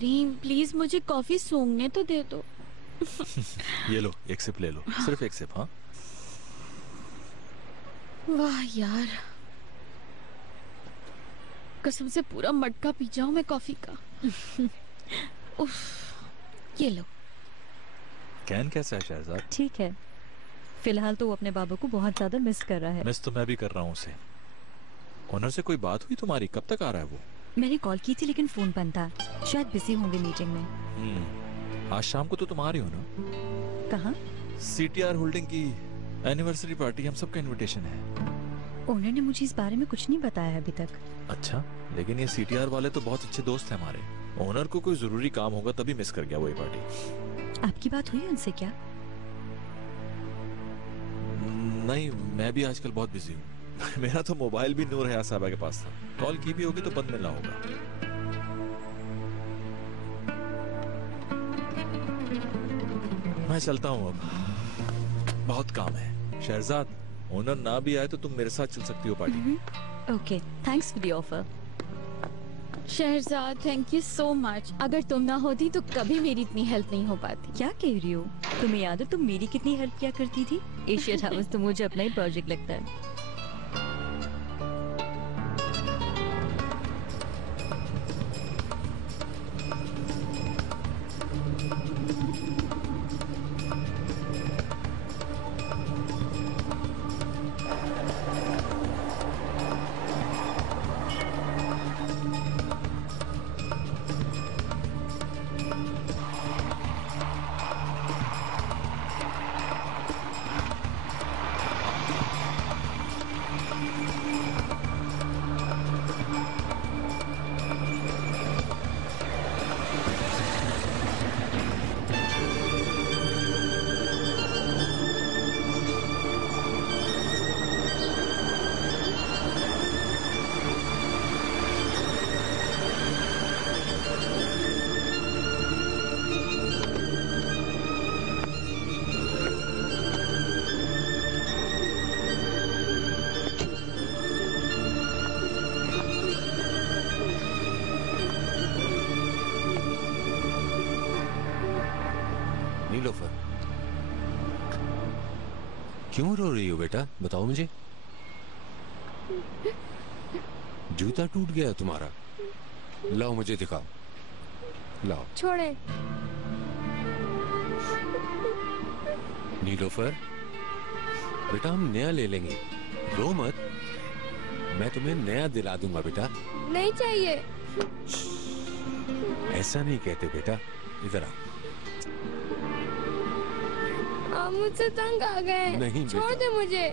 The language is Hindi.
करीम प्लीज मुझे कॉफी सूंघने तो दे दो। ये लो, एक सिप ले लो, सिर्फ एक सिप। हाँ वाह यार, कसम से पूरा मटका पी जाऊं मैं कॉफी का। उफ, ये लो। कैन कैसा है शहजाद? ठीक है, फिलहाल तो वो अपने बाबू को बहुत ज्यादा मिस कर रहा है। मिस तो मैं भी कर रहा हूँ उसे। ओनर से कोई बात हुई तुम्हारी? कब तक आ रहा है वो? मैंने कॉल की थी लेकिन फोन बंद था, शायद बिजी होंगे मीटिंग में। आज शाम को तो तुम आ रही हो ना? कहाँ? CTR होल्डिंग की एनिवर्सरी पार्टी, हम सबका इनविटेशन है। ओनर ने मुझे इस बारे में कुछ नहीं बताया अभी तक। अच्छा, लेकिन ये CTR वाले तो बहुत अच्छे दोस्त हैं हमारे। ओनर को कोई जरूरी काम होगा तभी मिस कर गया वो ये पार्टी। आपकी बात हुई उनसे क्या? नहीं, मैं भी आजकल बहुत बिजी हूँ। मेरा तो मोबाइल भी नूर हयात साहबा के पास था, कॉल की भी होगी तो बंद मिलना होगा। मैं चलता हूँ अब, बहुत काम है। शहजाद, ओनर ना भी आए तो तुम मेरे साथ चल सकती हो पार्टी में। Okay, thanks for the offer. Shahzad thank you so much, अगर तुम ना होती तो कभी मेरी इतनी हेल्प नहीं हो पाती। क्या कह रही हो? तुम्हें याद है तुम मेरी कितनी हेल्प किया करती थी? एशिया हाउस तो मुझे अपना ही प्रोजेक्ट लगता है। नीलोफर, क्यों रो रही हो बेटा? बताओ मुझे। जूता टूट गया तुम्हारा? लाओ मुझे दिखाओ, लाओ। छोड़े। नीलोफर बेटा, हम नया ले लेंगे, रो मत। मैं तुम्हें नया दिला दूंगा बेटा। नहीं चाहिए। ऐसा नहीं कहते बेटा, इधर आओ। आप मुझसे तंग आ गए, नहीं छोड़ बेटा। दे मुझे।